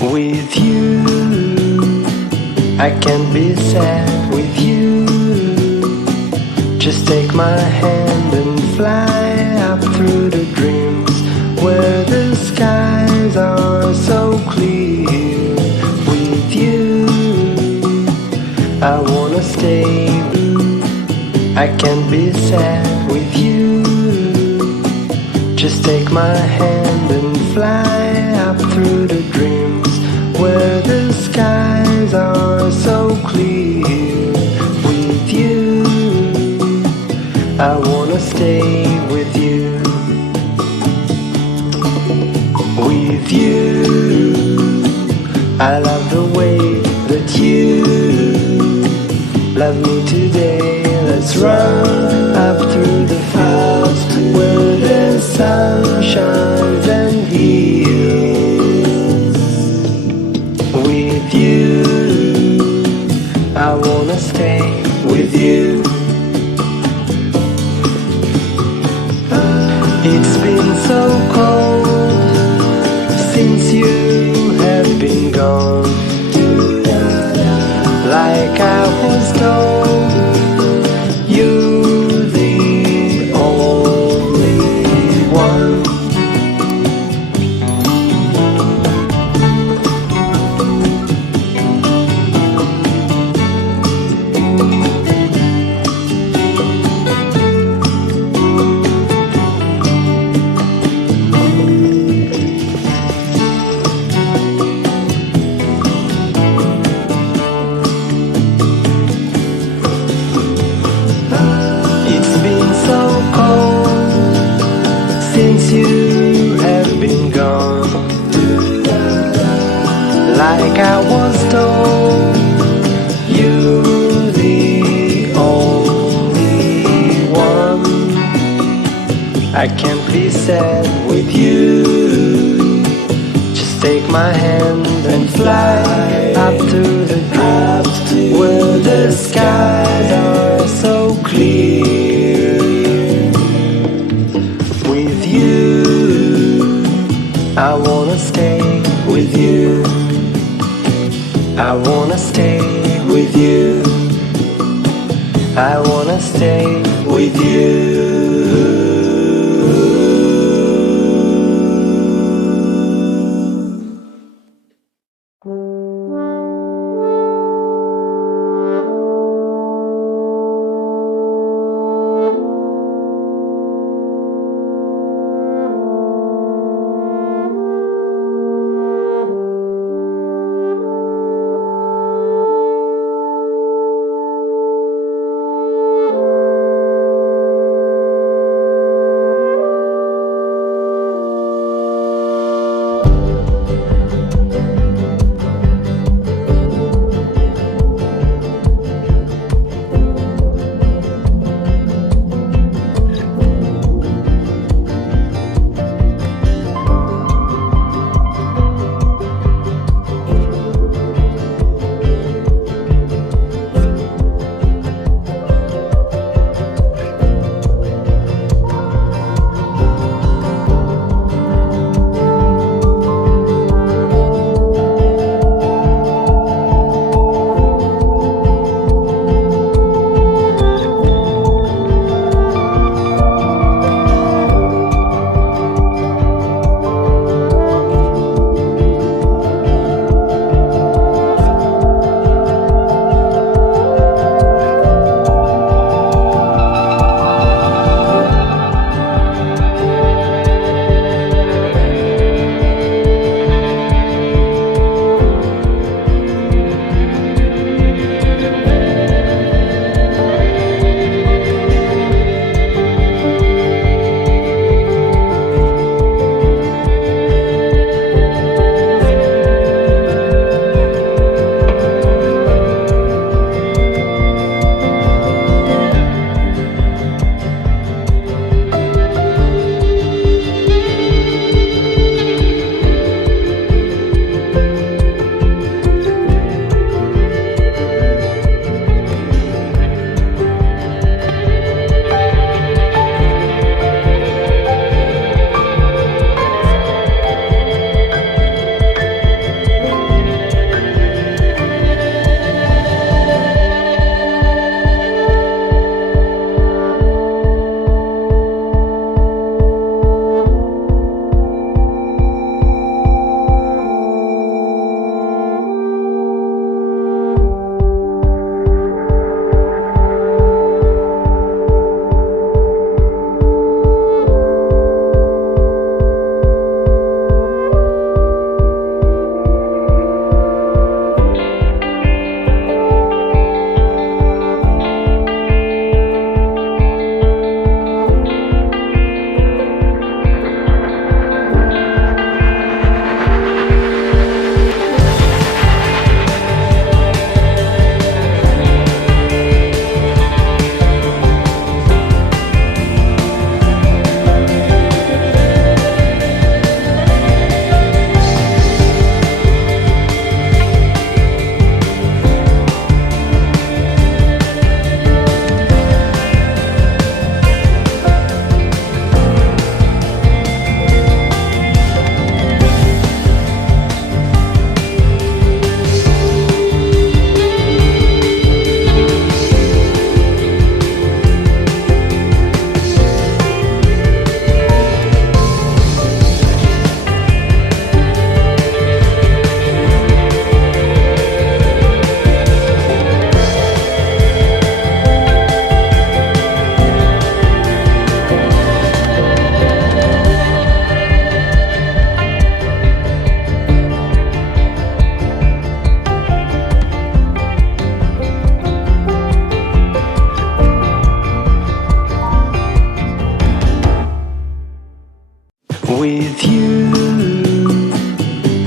With you, I can't be sad with you. Just take my hand and fly up through the dreams where the skies are so clear. With you, I wanna stay. I can't be sad with you. Just take my hand and fly up through the dreams where the skies are so clear. With you, I wanna stay with you. With you, I love the way that you love me today. Let's run up through the fields where the sun shines and heals. With you, I wanna stay with you. It's been so cold since you have been gone. Like I was told, you're the only one. Since you have been gone, like I was told, you're the only one. I can't be sad with you. Just take my hand and fly up to the clouds where the skies are so clear. With you, I wanna stay with you. I wanna stay with you. I wanna stay with you.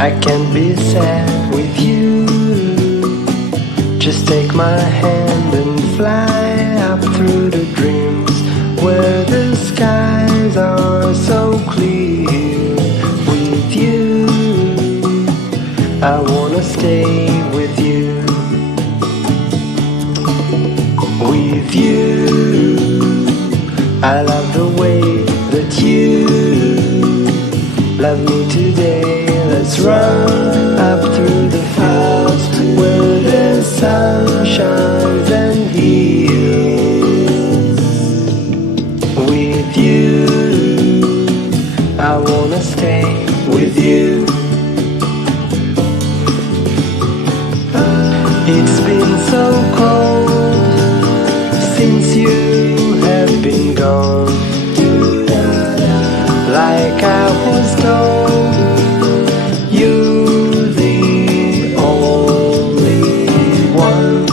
I can't be sad with you. Just take my hand and fly up through the dreams where the skies are so clear. With you, I wanna stay with you. With you, I love the way that you love me today. Let's run up through the fields where the sun shines and heals. With you, I wanna stay with you. It's been so cold since you have been gone. Like I was told, you're the only one.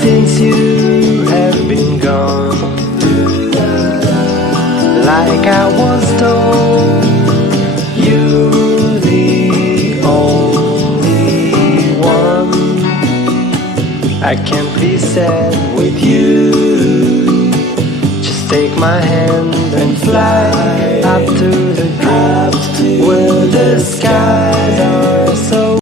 Since you have been gone, like I was told, you're the only one. I can't be sad with you. Just take my hand and fly up to the dreams where the skies are